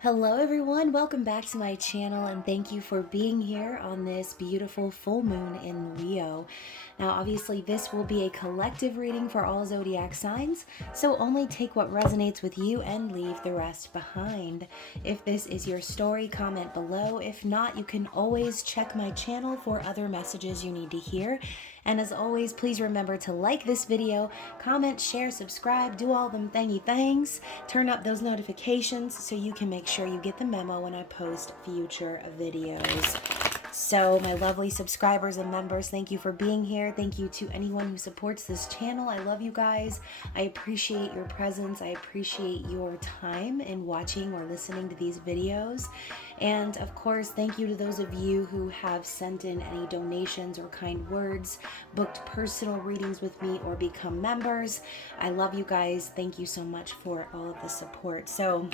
Hello everyone, welcome back to my channel and thank you for being here on this beautiful full moon in Leo. Now obviously this will be a collective reading for all zodiac signs, so only take what resonates with you and leave the rest behind. If this is your story, comment below. If not, you can always check my channel for other messages you need to hear. And as always, please remember to like this video, comment, share, subscribe, do all them thingy things. Turn up those notifications so you can make sure you get the memo when I post future videos. So my lovely subscribers and members, thank you for being here. Thank you to anyone who supports this channel. I love you guys. I appreciate your presence. I appreciate your time in watching or listening to these videos. And of course, thank you to those of you who have sent in any donations or kind words, booked personal readings with me, or become members. I love you guys. Thank you so much for all of the support. So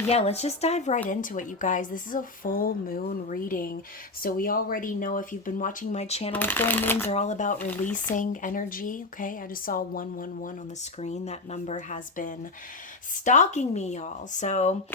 yeah, let's just dive right into it, you guys. This is a full moon reading. So we already know, if you've been watching my channel, full moons are all about releasing energy. Okay, I just saw 111 on the screen. That number has been stalking me, y'all. So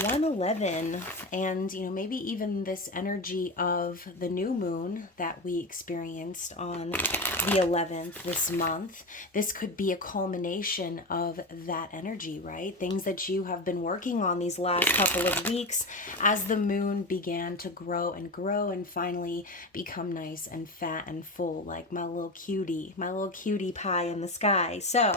111, and maybe even this energy of the new moon that we experienced on the 11th this month, this could be a culmination of that energy, right? Things that you have been working on these last couple of weeks as the moon began to grow and finally become nice and fat and full, like my little cutie pie in the sky. So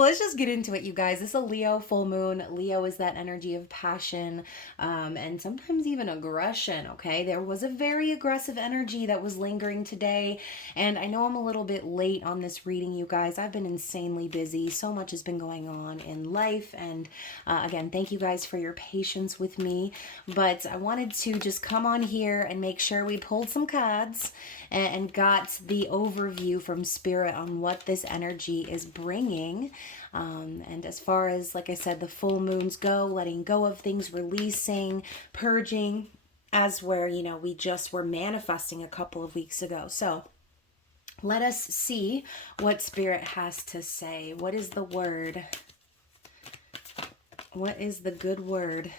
let's just get into it, you guys. This is a Leo full moon. Leo is that energy of passion and sometimes even aggression, okay? There was a very aggressive energy that was lingering today, and I know I'm a little bit late on this reading, you guys. I've been insanely busy. So much has been going on in life, and again, thank you guys for your patience with me, but I wanted to just come on here and make sure we pulled some cards and got the overview from Spirit on what this energy is bringing. And as far as, like I said, the full moons go, letting go of things, releasing, purging, as where, we just were manifesting a couple of weeks ago. So let us see what Spirit has to say. What is the word? What is the good word?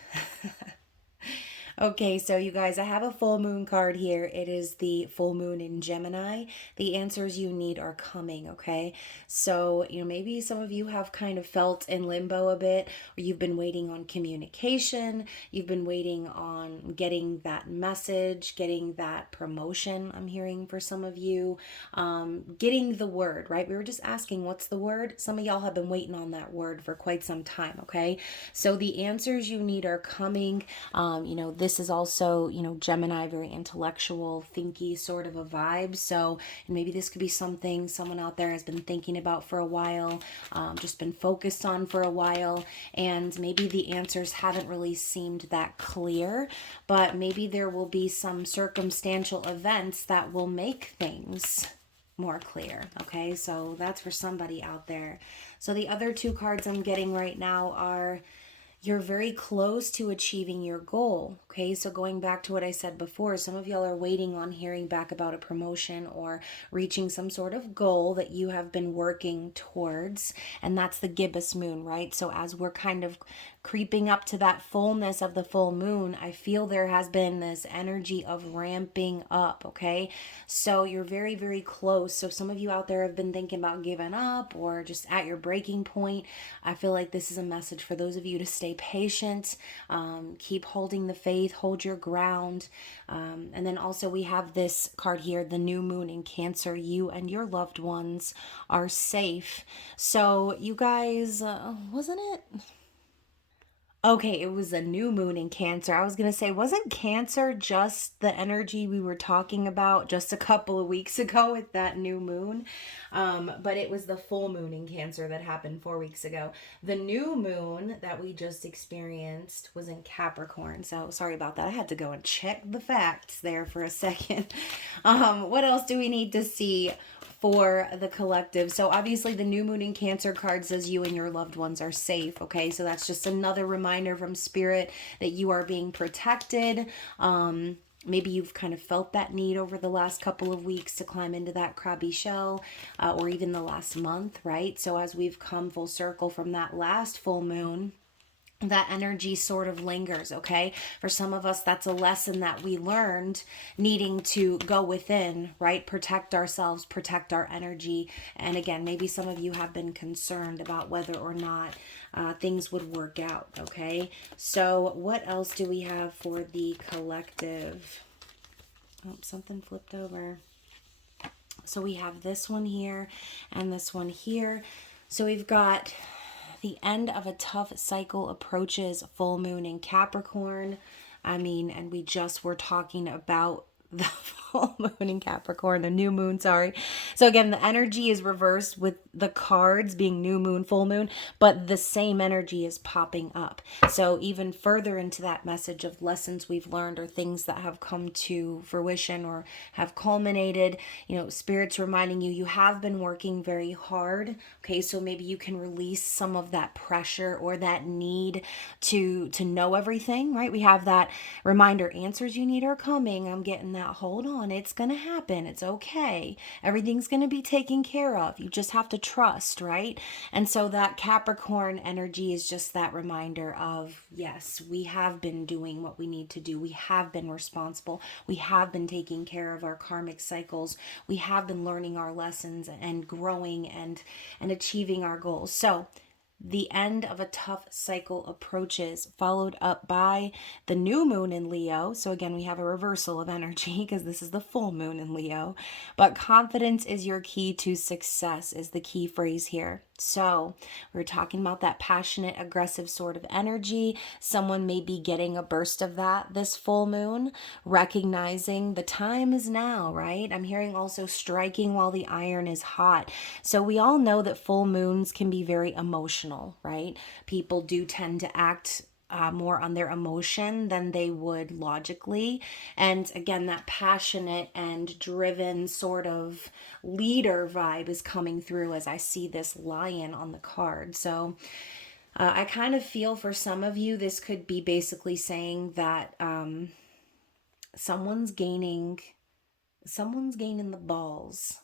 Okay, so you guys, I have a full moon card here. It is the full moon in Gemini. The answers you need are coming, okay? So, maybe some of you have kind of felt in limbo a bit, or you've been waiting on communication. You've been waiting on getting that message, getting that promotion, I'm hearing for some of you. Getting the word, right? We were just asking, what's the word? Some of y'all have been waiting on that word for quite some time, okay? So the answers you need are coming. This is also, Gemini, very intellectual, thinky sort of a vibe. So, and maybe this could be something someone out there has been thinking about for a while, just been focused on for a while, and maybe the answers haven't really seemed that clear, but maybe there will be some circumstantial events that will make things more clear. Okay, so that's for somebody out there. So the other two cards I'm getting right now are, you're very close to achieving your goal. Okay, so going back to what I said before, some of y'all are waiting on hearing back about a promotion or reaching some sort of goal that you have been working towards, and that's the gibbous moon, right? So as we're kind of creeping up to that fullness of the full moon, I feel there has been this energy of ramping up, okay? So you're very, very close. So some of you out there have been thinking about giving up or just at your breaking point. I feel like this is a message for those of you to stay patient, keep holding the faith, hold your ground. And then also we have this card here, the new moon in Cancer. You and your loved ones are safe. So you guys, wasn't it? Okay, it was a new moon in Cancer. I was going to say, wasn't Cancer just the energy we were talking about just a couple of weeks ago with that new moon? But it was the full moon in Cancer that happened 4 weeks ago. The new moon that we just experienced was in Capricorn. So sorry about that. I had to go and check the facts there for a second. What else do we need to see for the collective? So obviously the new moon in Cancer card says you and your loved ones are safe. Okay, so that's just another reminder from Spirit that you are being protected. Maybe you've kind of felt that need over the last couple of weeks to climb into that crabby shell, or even the last month, right? So as we've come full circle from that last full moon, that energy sort of lingers, okay? For some of us, that's a lesson that we learned, needing to go within, right? Protect ourselves, protect our energy. And again, maybe some of you have been concerned about whether or not things would work out, okay? So what else do we have for the collective? Oh, something flipped over. So we have this one here and this one here. So we've got the end of a tough cycle approaches, full moon in Capricorn. I mean, and we just were talking about the full moon in Capricorn, the new moon, sorry. So again, the energy is reversed with the cards being new moon, full moon, but the same energy is popping up. So even further into that message of lessons we've learned or things that have come to fruition or have culminated, you know, Spirit's reminding you, you have been working very hard. Okay, so maybe you can release some of that pressure or that need to know everything, right? We have that reminder, answers you need are coming. I'm getting that. Hold on, it's gonna happen. It's okay. Everything's gonna be taken care of. You just have to trust, right? And so that Capricorn energy is just that reminder of, yes, we have been doing what we need to do. We have been responsible. We have been taking care of our karmic cycles. We have been learning our lessons and growing and achieving our goals. So the end of a tough cycle approaches, followed up by the new moon in Leo. So again, we have a reversal of energy because this is the full moon in Leo. But confidence is your key to success is the key phrase here. So we're talking about that passionate, aggressive sort of energy. Someone may be getting a burst of that this full moon, recognizing the time is now, right? I'm hearing also striking while the iron is hot. So we all know that full moons can be very emotional, right? People do tend to act more on their emotion than they would logically. And again, that passionate and driven sort of leader vibe is coming through as I see this lion on the card. So I kind of feel for some of you, this could be basically saying that someone's gaining the balls.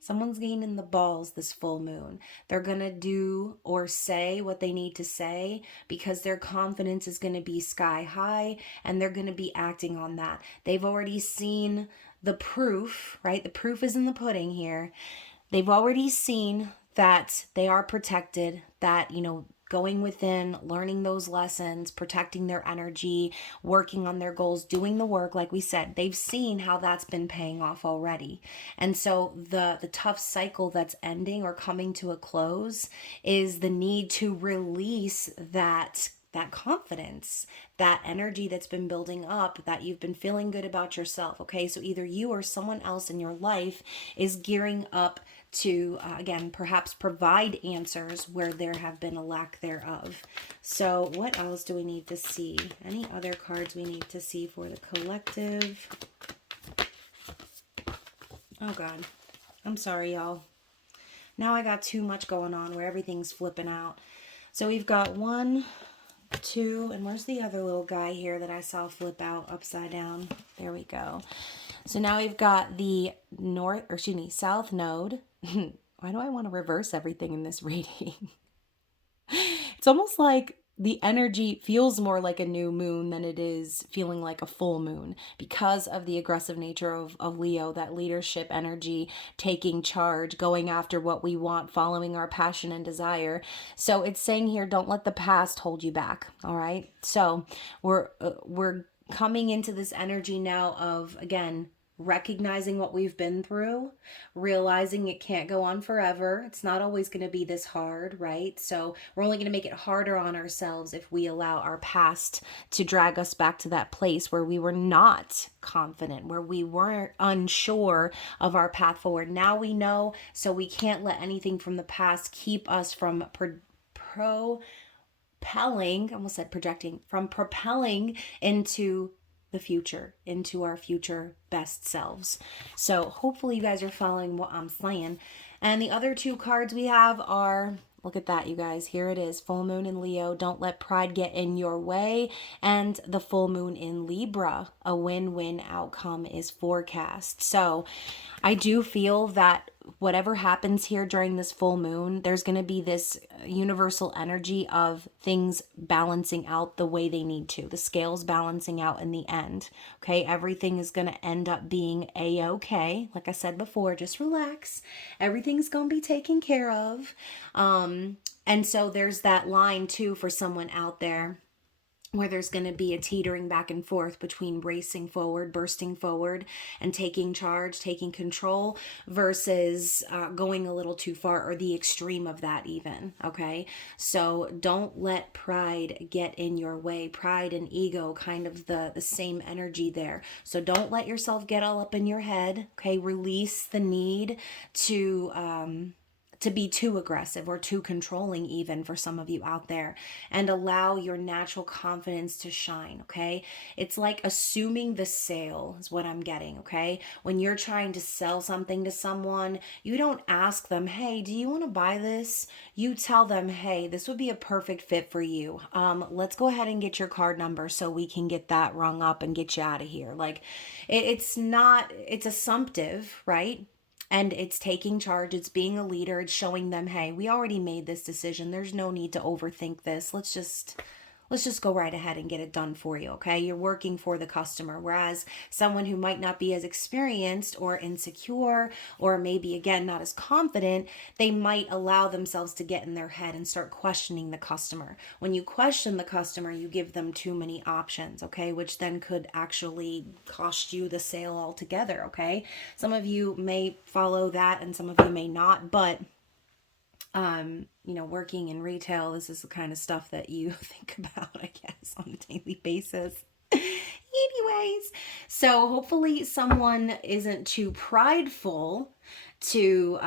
Someone's gaining the balls this full moon. They're going to do or say what they need to say because their confidence is going to be sky high and they're going to be acting on that. They've already seen the proof, right? The proof is in the pudding here. They've already seen that they are protected, that, you know, going within, learning those lessons, protecting their energy, working on their goals, doing the work, like we said, they've seen how that's been paying off already. And so the tough cycle that's ending or coming to a close is the need to release that confidence, that energy that's been building up, that you've been feeling good about yourself. Okay, so either you or someone else in your life is gearing up to, again, perhaps provide answers where there have been a lack thereof. So what else do we need to see? Any other cards we need to see for the collective? Oh God, I'm sorry, y'all. Now I got too much going on where everything's flipping out. So we've got 1, 2, and where's the other little guy here that I saw flip out upside down? There we go. So now we've got the south node. Why do I want to reverse everything in this reading? It's almost like the energy feels more like a new moon than it is feeling like a full moon because of the aggressive nature of Leo, that leadership energy, taking charge, going after what we want, following our passion and desire. So it's saying here, don't let the past hold you back. All right. So we're coming into this energy now of, again, recognizing what we've been through, realizing it can't go on forever. It's not always going to be this hard, right? So we're only going to make it harder on ourselves if we allow our past to drag us back to that place where we were not confident, where we weren't unsure of our path forward. Now we know, so we can't let anything from the past keep us from propelling, almost said projecting, from propelling into the future, into our future best selves. So hopefully you guys are following what I'm saying. And the other 2 cards we have are Look at that, you guys. Here it is. Full moon in Leo. Don't let pride get in your way. And the full moon in Libra. A win-win outcome is forecast. So I do feel that whatever happens here during this full moon, there's going to be this universal energy of things balancing out the way they need to. The scales balancing out in the end. Okay, everything is going to end up being a-okay. Like I said before, just relax. Everything's going to be taken care of. And so there's that line too for someone out there where there's going to be a teetering back and forth between racing forward, bursting forward, and taking charge, taking control, versus going a little too far, or the extreme of that even, okay? So don't let pride get in your way. Pride and ego, kind of the same energy there. So don't let yourself get all up in your head, okay? Release the need to be too aggressive or too controlling, even for some of you out there, and allow your natural confidence to shine, okay? It's like assuming the sale is what I'm getting, okay? When you're trying to sell something to someone, you don't ask them, hey, do you want to buy this? You tell them, hey, this would be a perfect fit for you. Let's go ahead and get your card number so we can get that rung up and get you out of here. Like, it's assumptive, right? And it's taking charge, it's being a leader, it's showing them, hey, we already made this decision. There's no need to overthink this. Let's just go right ahead and get it done for you, okay? You're working for the customer. Whereas someone who might not be as experienced or insecure, or maybe, again, not as confident, they might allow themselves to get in their head and start questioning the customer. When you question the customer, you give them too many options, okay? Which then could actually cost you the sale altogether, okay? Some of you may follow that and some of you may not, but working in retail, this is the kind of stuff that you think about, I guess, on a daily basis. Anyways, so hopefully someone isn't too prideful to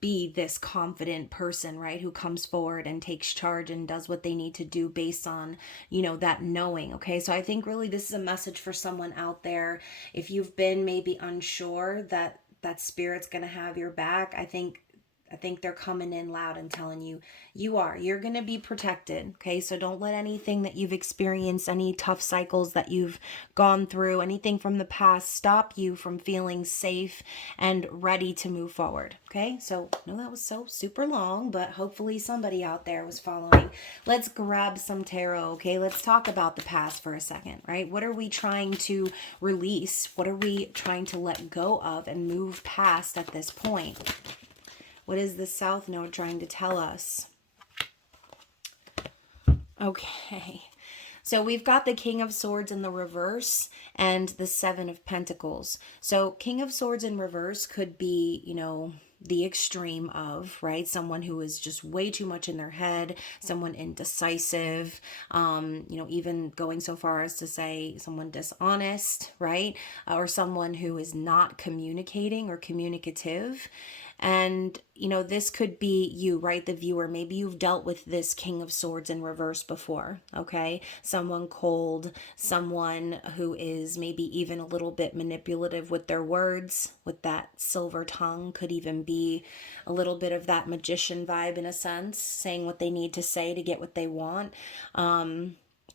be this confident person, right, who comes forward and takes charge and does what they need to do based on, that knowing, okay? So I think really this is a message for someone out there. If you've been maybe unsure that spirit's going to have your back, I think they're coming in loud and telling you, you're going to be protected. Okay. So don't let anything that you've experienced, any tough cycles that you've gone through, anything from the past, stop you from feeling safe and ready to move forward. Okay. So I know that was so super long, but hopefully somebody out there was following. Let's grab some tarot. Okay. Let's talk about the past for a second, right? What are we trying to release? What are we trying to let go of and move past at this point? What is the South Node trying to tell us? Okay. So we've got the King of Swords in the reverse and the Seven of Pentacles. So King of Swords in reverse could be, the extreme of, right? Someone who is just way too much in their head, someone indecisive, even going so far as to say someone dishonest, right? Or someone who is not communicating or communicative. And, this could be you, right? The viewer. Maybe you've dealt with this King of Swords in reverse before, okay? Someone cold, someone who is maybe even a little bit manipulative with their words, with that silver tongue, could even be a little bit of that magician vibe in a sense, saying what they need to say to get what they want.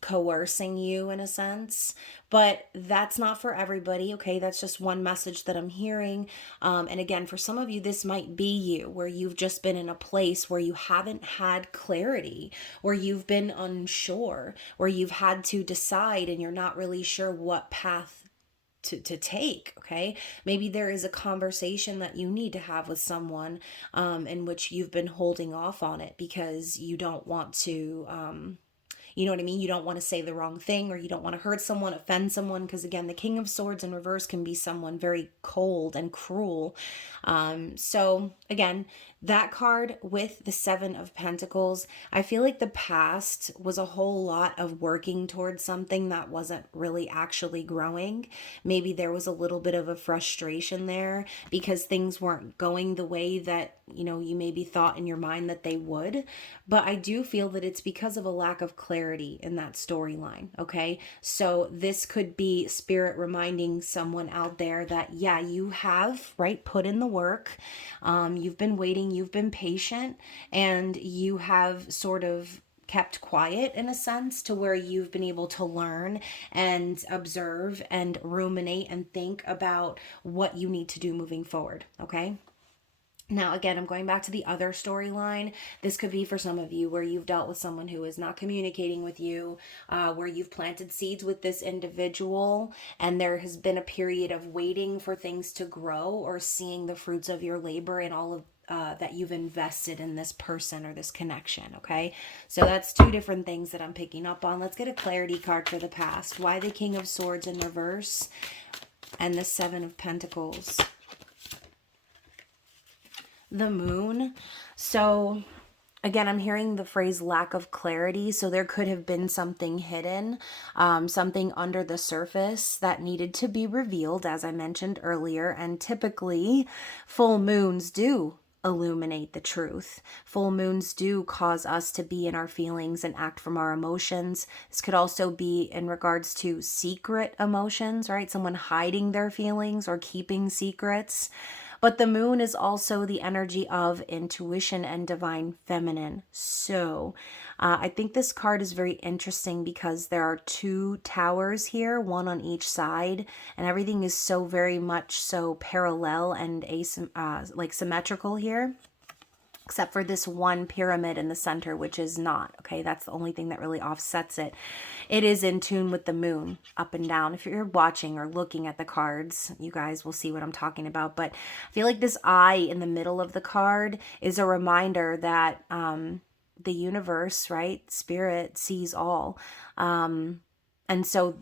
Coercing you in a sense, but that's not for everybody, okay? That's just one message that I'm hearing. And again, for some of you, this might be you, where you've just been in a place where you haven't had clarity, where you've been unsure, where you've had to decide and you're not really sure what path to take, okay? Maybe there is a conversation that you need to have with someone in which you've been holding off on it because you don't want to you know what I mean? You don't want to say the wrong thing, or you don't want to hurt someone, offend someone, because again, the King of Swords in reverse can be someone very cold and cruel. So again, that card with the Seven of Pentacles, I feel like the past was a whole lot of working towards something that wasn't really actually growing. Maybe there was a little bit of a frustration there because things weren't going the way that, you maybe thought in your mind that they would. But I do feel that it's because of a lack of clarity. clarity in that storyline, okay? So this could be spirit reminding someone out there that, yeah, you have, right, put in the work. You've been waiting, you've been patient, and you have sort of kept quiet in a sense to where you've been able to learn and observe and ruminate and think about what you need to do moving forward, okay? Now, again, I'm going back to the other storyline. This could be for some of you where you've dealt with someone who is not communicating with you, where you've planted seeds with this individual, and there has been a period of waiting for things to grow or seeing the fruits of your labor and all of that you've invested in this person or this connection, okay? So that's two different things that I'm picking up on. Let's get a clarity card for the past. Why the King of Swords in reverse and the Seven of Pentacles? The Moon. So again, I'm hearing the phrase lack of clarity. So there could have been something hidden, something under the surface that needed to be revealed, as I mentioned earlier. And typically, full moons do illuminate the truth. Full moons do cause us to be in our feelings and act from our emotions. This could also be in regards to secret emotions, right? Someone hiding their feelings or keeping secrets. But the moon is also the energy of intuition and divine feminine. So I think this card is very interesting because there are two towers here, one on each side, and everything is so very much so parallel and like symmetrical here, except for this one pyramid in the center, which is not, okay? That's the only thing that really offsets it. It is in tune with the moon, up and down. If you're watching or looking at the cards, you guys will see what I'm talking about. But I feel like this eye in the middle of the card is a reminder that the universe, right, spirit sees all. And so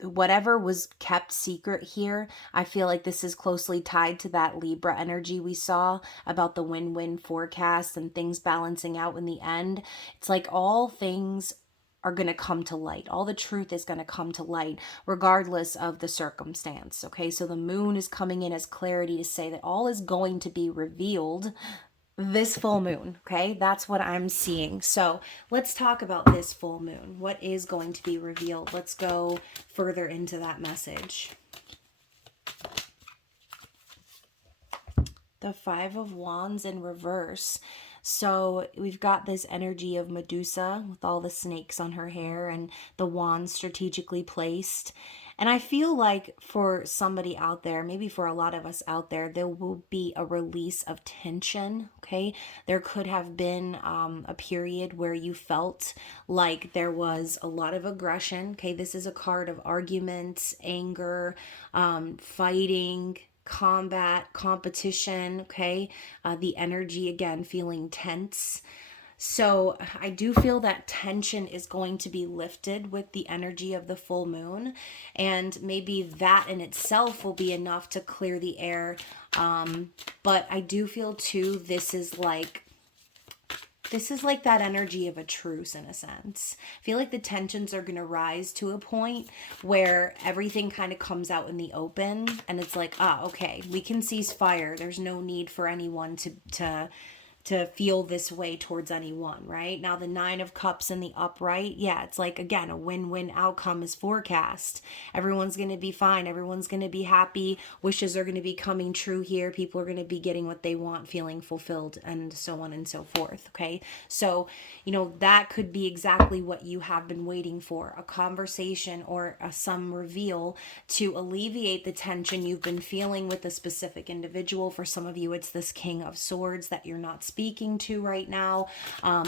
whatever was kept secret here, I feel like this is closely tied to that Libra energy we saw about the win-win forecast and things balancing out in the end. It's like all things are going to come to light. All the truth is going to come to light regardless of the circumstance. Okay, so the moon is coming in as clarity to say that all is going to be revealed this full moon. Okay, that's what I'm seeing. So let's talk about this full moon. What is going to be revealed? Let's go further into that message. The Five of Wands in reverse. So we've got this energy of Medusa with all the snakes on her hair and the wands strategically placed. And I feel like for somebody out there, maybe for a lot of us out there, there will be a release of tension, okay? There could have been a period where you felt like there was a lot of aggression, okay? This is a card of arguments, anger, fighting, combat, competition, okay? The energy, again, feeling tense. So I do feel that tension is going to be lifted with the energy of the full moon, and maybe that in itself will be enough to clear the air. But I do feel too, this is like that energy of a truce in a sense. I feel like the tensions are going to rise to a point where everything kind of comes out in the open and it's like, okay, we can cease fire. There's no need for anyone to feel this way towards anyone, right? Now the Nine of Cups in the upright, yeah, it's like, again, a win-win outcome is forecast. Everyone's going to be fine. Everyone's going to be happy. Wishes are going to be coming true here. People are going to be getting what they want, feeling fulfilled, and so on and so forth, okay? So, that could be exactly what you have been waiting for, a conversation or some reveal to alleviate the tension you've been feeling with a specific individual. For some of you, it's this King of Swords that you're not speaking to right now,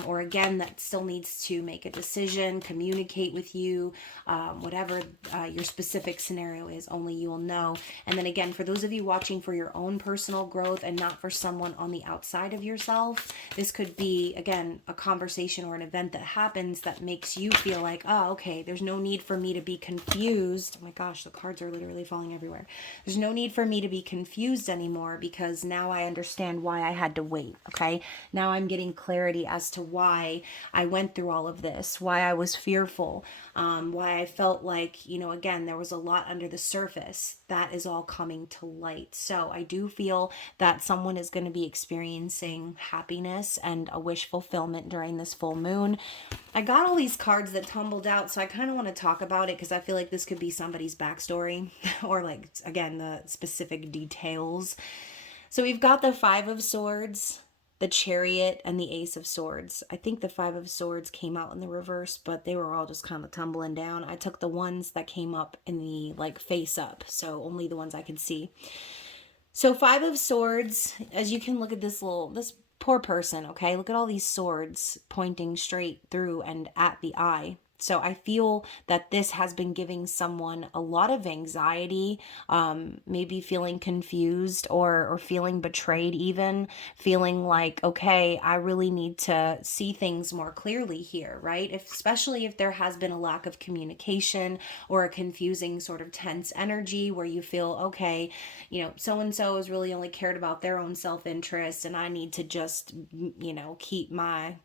or again, that still needs to make a decision, communicate with you, whatever your specific scenario is, only you will know. And then again, for those of you watching for your own personal growth and not for someone on the outside of yourself, this could be, again, a conversation or an event that happens that makes you feel like, okay, there's no need for me to be confused. Oh my gosh, the cards are literally falling everywhere. There's no need for me to be confused anymore because now I understand why I had to wait, okay? okay? Now I'm getting clarity as to why I went through all of this, why I was fearful, why I felt like, again, there was a lot under the surface. That is all coming to light. So I do feel that someone is going to be experiencing happiness and a wish fulfillment during this full moon. I got all these cards that tumbled out, so I kind of want to talk about it because I feel like this could be somebody's backstory or, like, again, the specific details. So we've got the Five of Swords, the Chariot, and the Ace of Swords. I think the Five of Swords came out in the reverse, but they were all just kind of tumbling down. I took the ones that came up in the, like, face up, so only the ones I could see. So Five of Swords, as you can look at this poor person, okay? Look at all these swords pointing straight through and at the eye. So I feel that this has been giving someone a lot of anxiety, maybe feeling confused or feeling betrayed even, feeling like, okay, I really need to see things more clearly here, right? Especially if there has been a lack of communication or a confusing sort of tense energy where you feel, okay, so-and-so has really only cared about their own self-interest and I need to just, keep my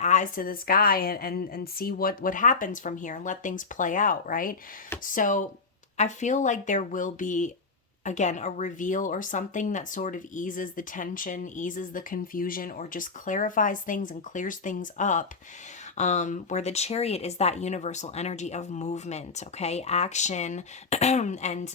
eyes to the sky and see what happens from here and let things play out, right? So I feel like there will be, again, a reveal or something that sort of eases the tension, eases the confusion, or just clarifies things and clears things up. Where the Chariot is that universal energy of movement, okay, action, and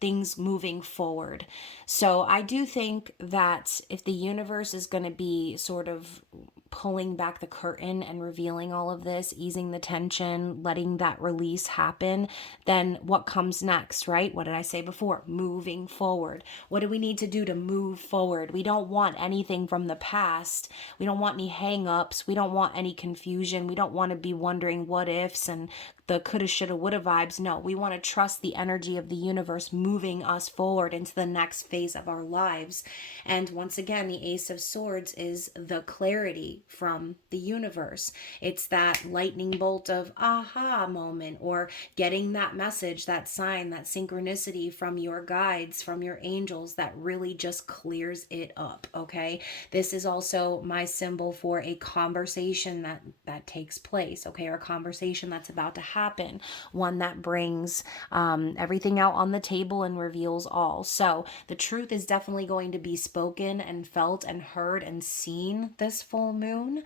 things moving forward. So I do think that if the universe is going to be sort of pulling back the curtain and revealing all of this, easing the tension, letting that release happen, then what comes next, right? What did I say before? Moving forward. What do we need to do to move forward? We don't want anything from the past. We don't want any hang-ups. We don't want any confusion. We don't want to be wondering what ifs and the coulda, shoulda, woulda vibes. No, we want to trust the energy of the universe moving us forward into the next phase of our lives. And once again, the Ace of Swords is the clarity from the universe. It's that lightning bolt of aha moment, or getting that message, that sign, that synchronicity from your guides, from your angels, that really just clears it up, okay? This is also my symbol for a conversation that takes place, okay, or a conversation that's about to happen, one that brings everything out on the table and reveals all. So the truth is definitely going to be spoken and felt and heard and seen this full moon.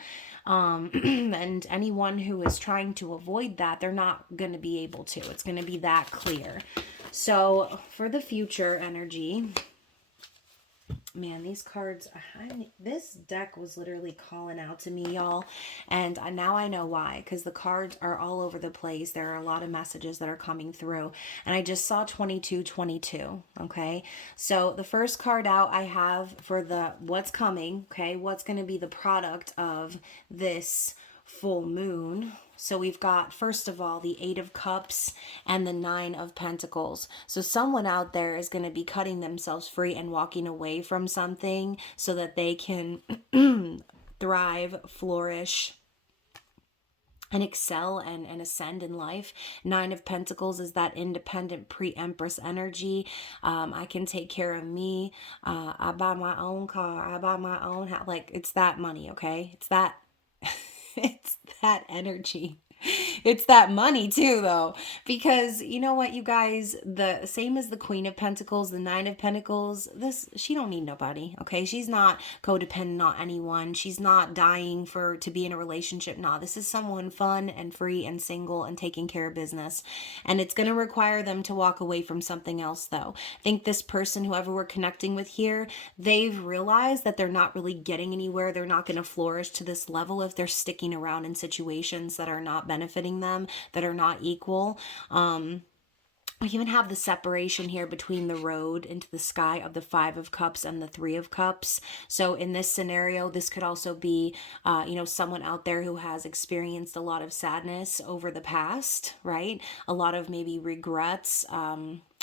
And anyone who is trying to avoid that, they're not going to be able to. It's going to be that clear. So for the future energy, man, these cards, this deck was literally calling out to me, y'all. And now I know why, because the cards are all over the place. There are a lot of messages that are coming through. And I just saw 2222, okay? So the first card out I have for the what's coming, okay? What's going to be the product of this full moon. So we've got, first of all, the Eight of Cups and the Nine of Pentacles. So someone out there is going to be cutting themselves free and walking away from something so that they can thrive, flourish, and excel and ascend in life. Nine of Pentacles is that independent pre-empress energy. I can take care of me. I buy my own car. I buy my own house. Like, it's that money, okay? It's that... it's that energy. It's that money too, though, because you know what, you guys, the same as the Queen of Pentacles, the Nine of Pentacles, she don't need nobody, okay? She's not codependent on anyone. She's not dying to be in a relationship. Nah, this is someone fun and free and single and taking care of business. And it's going to require them to walk away from something else, though. I think this person, whoever we're connecting with here, they've realized that they're not really getting anywhere. They're not going to flourish to this level if they're sticking around in situations that are not benefiting them, that are not equal. We even have the separation here between the road into the sky of the Five of Cups and the Three of Cups. So in this scenario, this could also be, someone out there who has experienced a lot of sadness over the past, right? A lot of maybe regrets,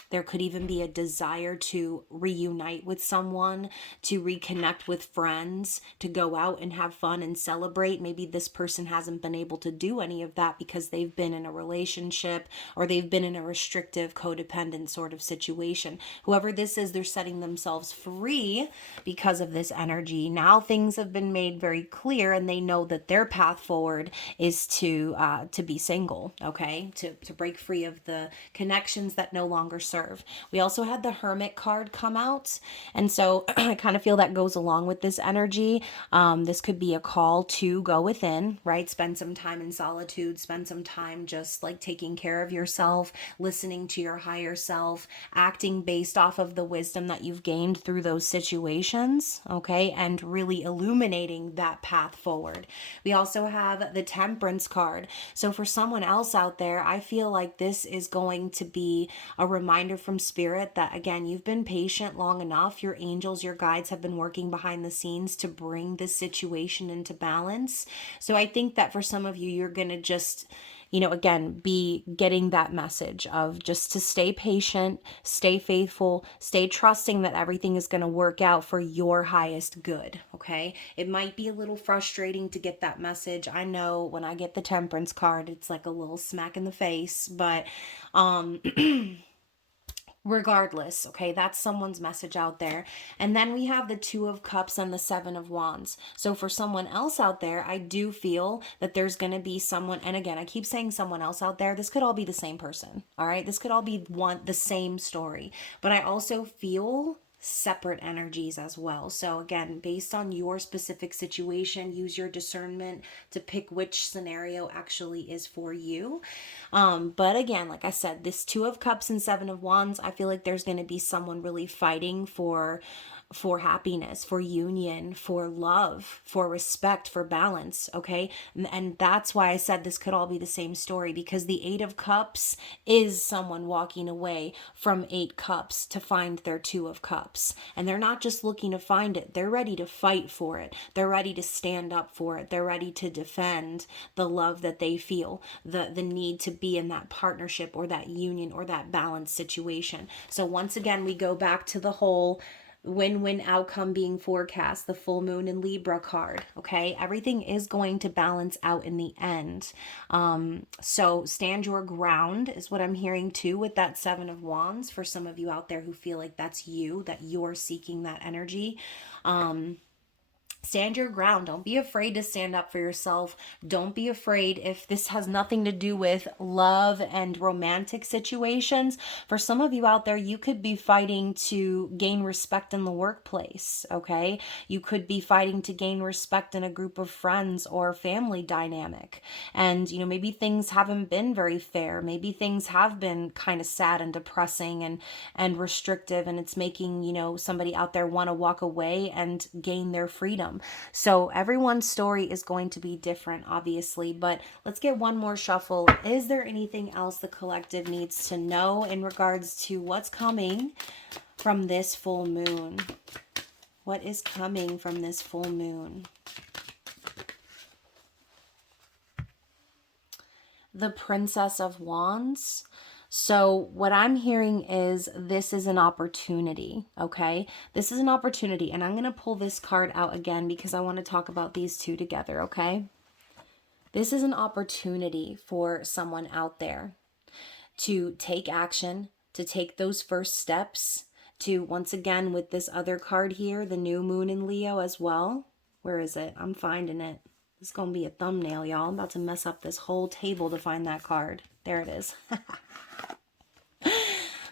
There could even be a desire to reunite with someone, to reconnect with friends, to go out and have fun and celebrate. Maybe this person hasn't been able to do any of that because they've been in a relationship or they've been in a restrictive, codependent sort of situation. Whoever this is, they're setting themselves free because of this energy. Now things have been made very clear and they know that their path forward is to be single, okay? To break free of the connections that no longer serve. We also had the Hermit card come out, and so I kind of feel that goes along with this energy. This could be a call to go within, right? Spend some time in solitude, spend some time just like taking care of yourself, listening to your higher self, acting based off of the wisdom that you've gained through those situations, okay? And really illuminating that path forward. We also have the Temperance card. So for someone else out there, I feel like this is going to be a reminder from Spirit that, again, you've been patient long enough. Your angels, your guides have been working behind the scenes to bring this situation into balance. So I think that for some of you, you're going to just, again, be getting that message of just to stay patient, stay faithful, stay trusting that everything is going to work out for your highest good, okay? It might be a little frustrating to get that message. I know when I get the Temperance card, it's like a little smack in the face, but regardless, okay, that's someone's message out there. And then we have the Two of Cups and the Seven of Wands. So for someone else out there, I do feel that there's going to be someone, and again, I keep saying someone else out there, this could all be the same person, all right? This could all be the same story, but I also feel separate energies as well. So again, based on your specific situation, use your discernment to pick which scenario actually is for you. But again, like I said, this Two of Cups and Seven of Wands, I feel like there's going to be someone really fighting for happiness, for union, for love, for respect, for balance, okay? And that's why I said this could all be the same story, because the Eight of Cups is someone walking away from 8 cups to find their Two of Cups. And they're not just looking to find it, they're ready to fight for it. They're ready to stand up for it. They're ready to defend the love that they feel, the need to be in that partnership or that union or that balanced situation. So once again, we go back to the whole win-win outcome being forecast, the full moon in Libra card, okay? Everything is going to balance out in the end. So stand your ground is what I'm hearing too with that Seven of Wands for some of you out there who feel like that's you, that you're seeking that energy. Stand your ground. Don't be afraid to stand up for yourself. Don't be afraid if this has nothing to do with love and romantic situations. For some of you out there, you could be fighting to gain respect in the workplace, okay? You could be fighting to gain respect in a group of friends or family dynamic. And, maybe things haven't been very fair. Maybe things have been kind of sad and depressing and restrictive, and it's making, somebody out there want to walk away and gain their freedom. So everyone's story is going to be different, obviously, but let's get one more shuffle. Is there anything else the collective needs to know in regards to what's coming from this full moon? What is coming from this full moon? The Princess of Wands. So what I'm hearing is this is an opportunity, okay? This is an opportunity, and I'm going to pull this card out again because I want to talk about these two together, okay? This is an opportunity for someone out there to take action, to take those first steps, to, once again, with this other card here, the new moon in Leo as well. Where is it? I'm finding it. This is going to be a thumbnail, y'all. I'm about to mess up this whole table to find that card. There it is.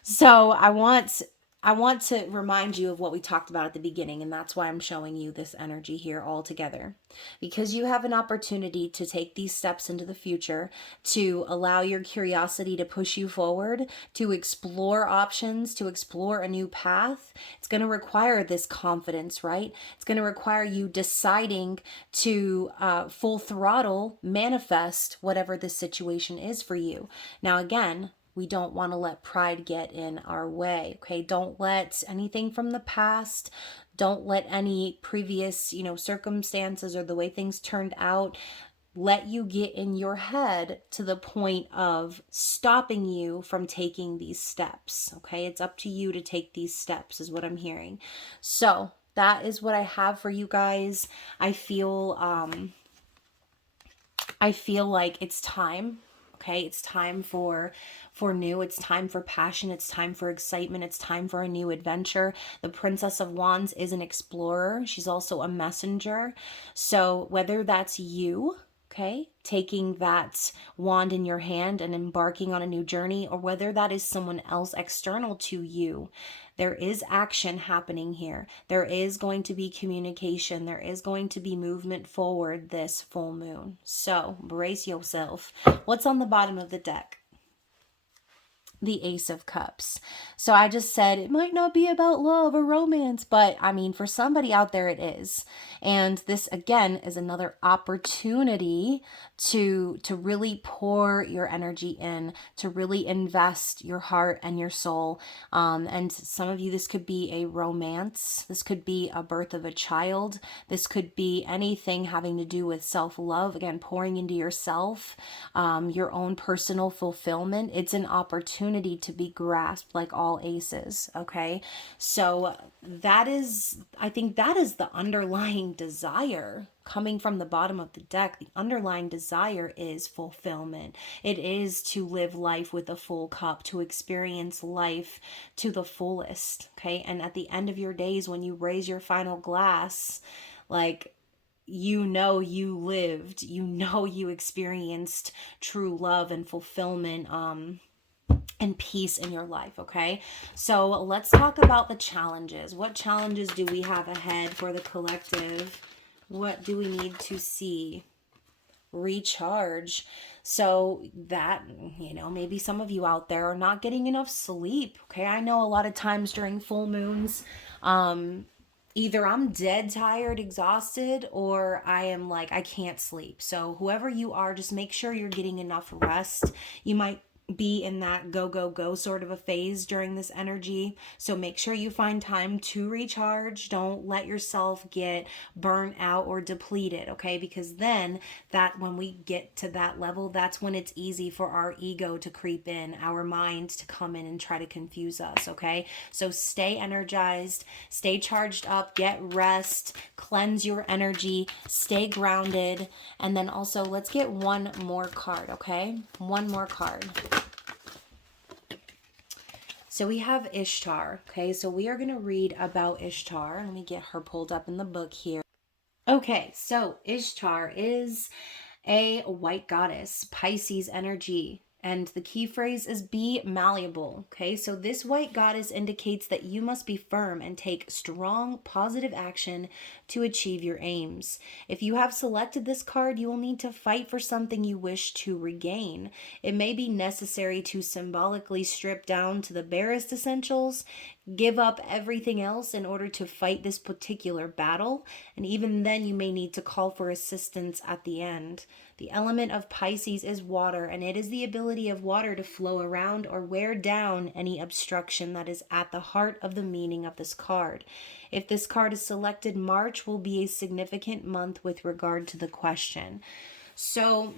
So I want to remind you of what we talked about at the beginning, and that's why I'm showing you this energy here all together. Because you have an opportunity to take these steps into the future, to allow your curiosity to push you forward, to explore options, to explore a new path. It's going to require this confidence, right? It's going to require you deciding to full throttle manifest whatever this situation is for you. Now, again, we don't want to let pride get in our way, okay? Don't let anything from the past, don't let any previous, circumstances or the way things turned out let you get in your head to the point of stopping you from taking these steps. Okay, it's up to you to take these steps, is what I'm hearing. So that is what I have for you guys. I feel like it's time. Okay, it's time for new. It's time for passion. It's time for excitement. It's time for a new adventure. The Princess of Wands is an explorer. She's also a messenger. So whether that's you, okay, taking that wand in your hand and embarking on a new journey, or whether that is someone else external to you, there is action happening here. There is going to be communication. There is going to be movement forward this full moon. So brace yourself. What's on the bottom of the deck? The Ace of Cups. So I just said it might not be about love or romance, but I mean, for somebody out there it is. And this again is another opportunity to really pour your energy in, to really invest your heart and your soul. And some of you, this could be a romance. This could be a birth of a child. This could be anything having to do with self-love. Again, pouring into yourself, your own personal fulfillment. It's an opportunity to be grasped, like all aces. Okay, so that is, I think that is the underlying desire coming from the bottom of the deck. The underlying desire is fulfillment. It is to live life with a full cup, to experience life to the fullest. Okay, and at the end of your days, when you raise your final glass, like, you know you lived, you know you experienced true love and fulfillment, and peace in your life. Okay, so let's talk about the challenges. What challenges do we have ahead for the collective? What do we need to see? Recharge. So that, maybe some of you out there are not getting enough sleep. Okay, I know a lot of times during full moons, either I'm dead tired, exhausted, or I am like, I can't sleep. So whoever you are, just make sure you're getting enough rest. You might be in that go, go, go sort of a phase during this energy. So make sure you find time to recharge. Don't let yourself get burnt out or depleted, okay? Because then that when we get to that level, that's when it's easy for our ego to creep in, our mind to come in and try to confuse us, okay? So stay energized, stay charged up, get rest, cleanse your energy, stay grounded, and then also let's get one more card, okay? One more card. So we have Ishtar, okay? So we are going to read about Ishtar. Let me get her pulled up in the book here. Okay, so Ishtar is a white goddess, Pisces energy. And the key phrase is be malleable. Okay, so this white goddess indicates that you must be firm and take strong, positive action to achieve your aims. If you have selected this card, you will need to fight for something you wish to regain. It may be necessary to symbolically strip down to the barest essentials, give up everything else in order to fight this particular battle, and even then you may need to call for assistance at the end. The element of Pisces is water, and it is the ability of water to flow around or wear down any obstruction that is at the heart of the meaning of this card. If this card is selected, March will be a significant month with regard to the question. So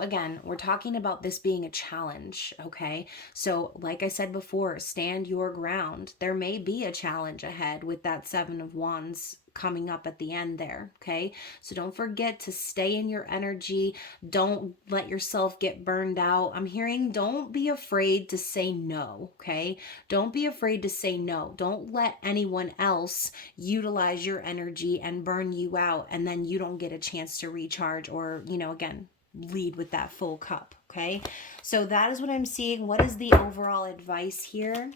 again, we're talking about this being a challenge, okay? So like I said before, stand your ground. There may be a challenge ahead with that Seven of Wands coming up at the end there, okay? So don't forget to stay in your energy. Don't let yourself get burned out. I'm hearing don't be afraid to say no, okay? Don't be afraid to say no. Don't let anyone else utilize your energy and burn you out, and then you don't get a chance to recharge or, again, lead with that full cup, okay? So that is what I'm seeing. What is the overall advice here?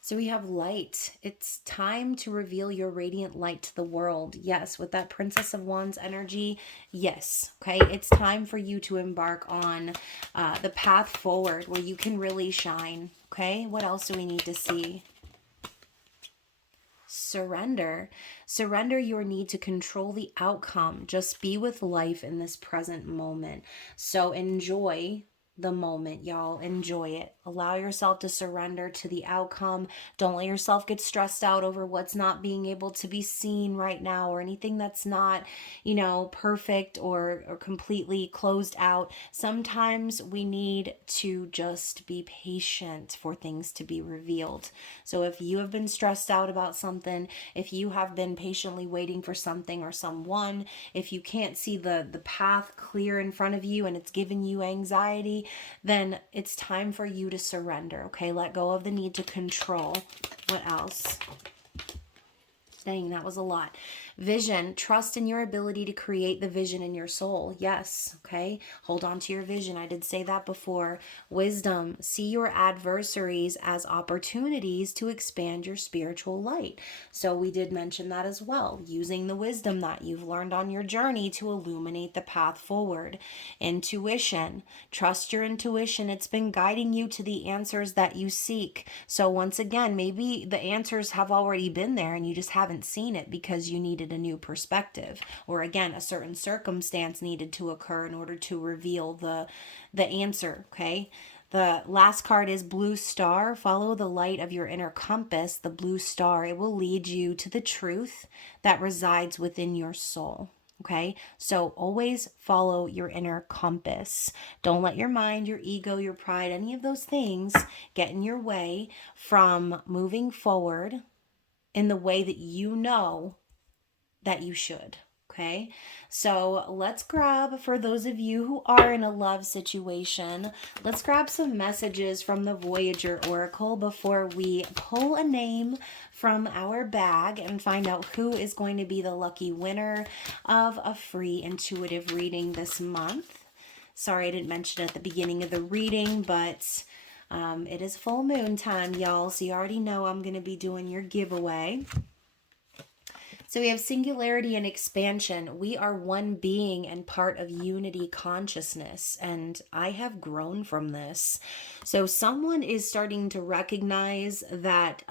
So we have light. It's time to reveal your radiant light to the world. Yes, with that Princess of Wands energy, yes, okay? It's time for you to embark on the path forward where you can really shine, okay? What else do we need to see? Surrender. Surrender your need to control the outcome. Just be with life in this present moment. So enjoy the moment, y'all. Enjoy it. Allow yourself to surrender to the outcome. Don't let yourself get stressed out over what's not being able to be seen right now, or anything that's not, perfect or completely closed out. Sometimes we need to just be patient for things to be revealed. So if you have been stressed out about something, if you have been patiently waiting for something or someone, if you can't see the path clear in front of you and it's giving you anxiety, then it's time for you to surrender, okay? Let go of the need to control. What else? Dang, that was a lot. Vision, trust in your ability to create the vision in your soul. Yes, okay? Hold on to your vision. I did say that before. Wisdom, see your adversaries as opportunities to expand your spiritual light. So we did mention that as well. Using the wisdom that you've learned on your journey to illuminate the path forward. Intuition, trust your intuition. It's been guiding you to the answers that you seek. So once again, maybe the answers have already been there and you just haven't seen it because you needed a new perspective, or again, a certain circumstance needed to occur in order to reveal the answer, okay? The last card is Blue Star. Follow the light of your inner compass, the blue star. It will lead you to the truth that resides within your soul. Okay, so always follow your inner compass. Don't let your mind, your ego, your pride, any of those things get in your way from moving forward in the way that you know that you should. Okay, so let's grab, for those of you who are in a love situation, let's grab some messages from the Voyager Oracle before we pull a name from our bag and find out who is going to be the lucky winner of a free intuitive reading this month. Sorry I didn't mention it at the beginning of the reading, but it is full moon time, y'all, so you already know I'm going to be doing your giveaway. So we have singularity and expansion. We are one being and part of unity consciousness. And I have grown from this. So someone is starting to recognize that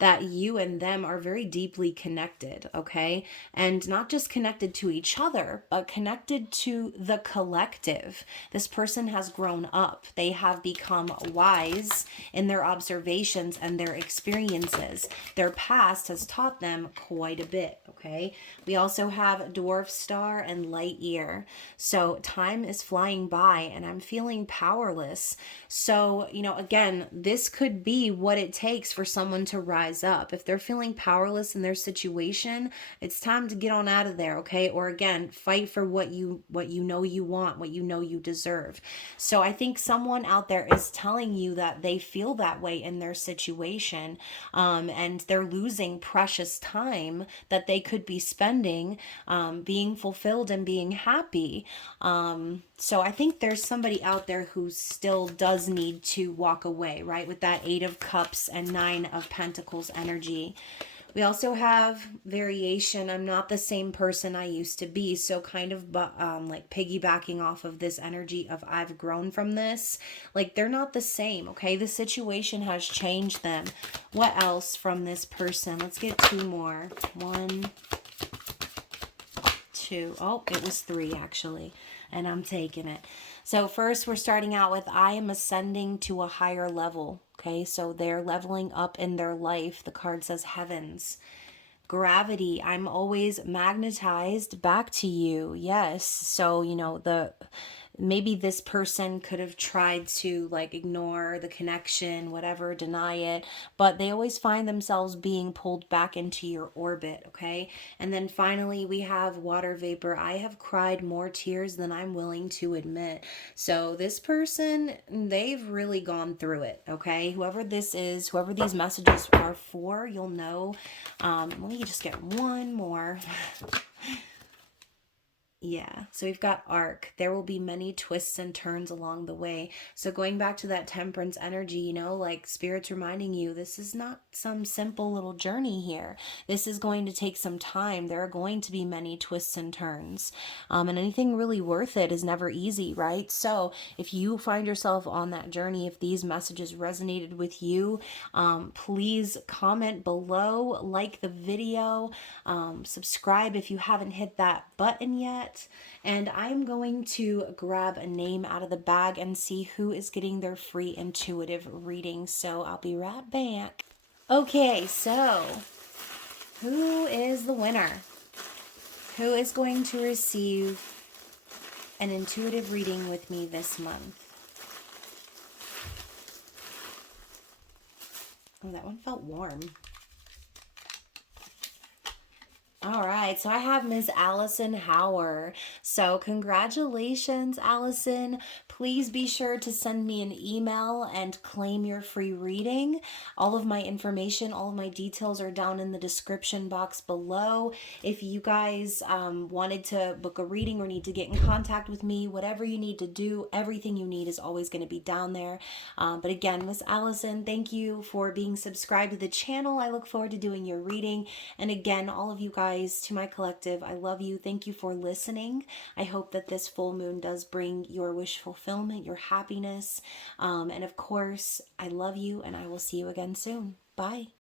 that you and them are very deeply connected, okay? And not just connected to each other, but connected to the collective. This person has grown up. They have become wise in their observations and their experiences. Their past has taught them quite a bit, okay? We also have Dwarf Star and Light Year. So time is flying by and I'm feeling powerless. So, again, this could be what it takes for someone to rise up. If they're feeling powerless in their situation, it's time to get on out of there, okay? Or again, fight for what you know you want, what you know you deserve. So I think someone out there is telling you that they feel that way in their situation, and they're losing precious time that they could be spending being fulfilled and being happy. So I think there's somebody out there who still does need to walk away, right? With that 8 of Cups and 9 of Pentacles energy. We also have variation. I'm not the same person I used to be. So kind of like piggybacking off of this energy of I've grown from this. Like they're not the same, okay? The situation has changed them. What else from this person? Let's get 2 more. 1, 2. Oh, it was 3 actually. And I'm taking it. So first we're starting out with I am ascending to a higher level. Okay, so they're leveling up in their life. The card says heavens. Gravity, I'm always magnetized back to you. Yes. So, maybe this person could have tried to like ignore the connection, whatever, deny it, but they always find themselves being pulled back into your orbit, okay? And then finally we have water vapor. I have cried more tears than I'm willing to admit. So this person, they've really gone through it, okay? Whoever this is, whoever these messages are for, you'll know. Let me just get one more. Yeah, so we've got arc. There will be many twists and turns along the way. So going back to that temperance energy, like spirit's reminding you, this is not some simple little journey here. This is going to take some time. There are going to be many twists and turns. And anything really worth it is never easy, right? So if you find yourself on that journey, if these messages resonated with you, please comment below, like the video, subscribe if you haven't hit that button yet. that. And I'm going to grab a name out of the bag and see who is getting their free intuitive reading. So I'll be right back. Okay, so who is the winner? Who is going to receive an intuitive reading with me this month? Oh, that one felt warm. All right, so I have Ms. Allison Hauer. So congratulations, Allison. Please be sure to send me an email and claim your free reading. All of my information, all of my details are down in the description box below. If you guys wanted to book a reading or need to get in contact with me, whatever you need to do, everything you need is always going to be down there. But again, Miss Allison, thank you for being subscribed to the channel. I look forward to doing your reading. And again, all of you guys, to my collective, I love you. Thank you for listening. I hope that this full moon does bring your wish fulfillment, your happiness. And of course, I love you and I will see you again soon. Bye.